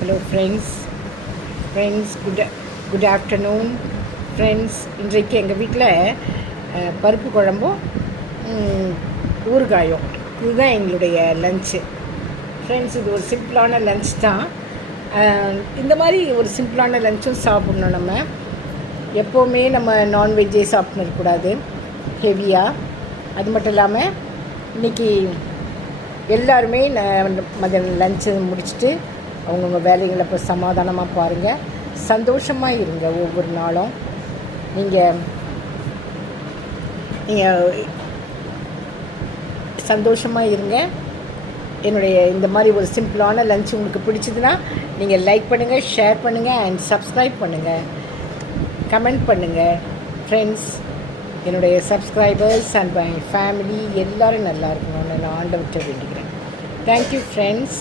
Hello friends good afternoon friends. இன்றைக்கு எங்கள் வீட்டில் பருப்பு குழம்பும் ஊறுகாயும், இதுதான் எங்களுடைய லன்ச்சு ஃப்ரெண்ட்ஸ். இது ஒரு சிம்பிளான லன்ச் தான். இந்த மாதிரி ஒரு சிம்பிளான லன்ச்சும் சாப்பிட்ணும். நம்ம எப்போவுமே நம்ம நான்வெஜ்ஜே சாப்பிட்னு இருக்கக்கூடாது ஹெவியாக. அது மட்டும் இல்லாமல் இன்றைக்கி எல்லாருமே மதியம் லன்ச்சு முடிச்சுட்டு அவங்கவுங்க வேலைகளை இப்போ சமாதானமாக பாருங்கள், சந்தோஷமாக இருங்க. ஒவ்வொரு நாளும் நீங்கள் சந்தோஷமாக இருங்க. என்னுடைய இந்த மாதிரி ஒரு சிம்பிளான லன்ச் உங்களுக்கு பிடிச்சதுன்னா நீங்கள் லைக் பண்ணுங்கள், ஷேர் பண்ணுங்கள் அண்ட் சப்ஸ்கிரைப் பண்ணுங்கள், கமெண்ட் பண்ணுங்கள் ஃப்ரெண்ட்ஸ். என்னுடைய சப்ஸ்கிரைபர்ஸ் அண்ட் மை ஃபேமிலி எல்லோரும் நல்லா இருக்கணும்னு நான் ஆண்டவர்கிட்ட வேண்டிக்கிறேன். Thank you friends.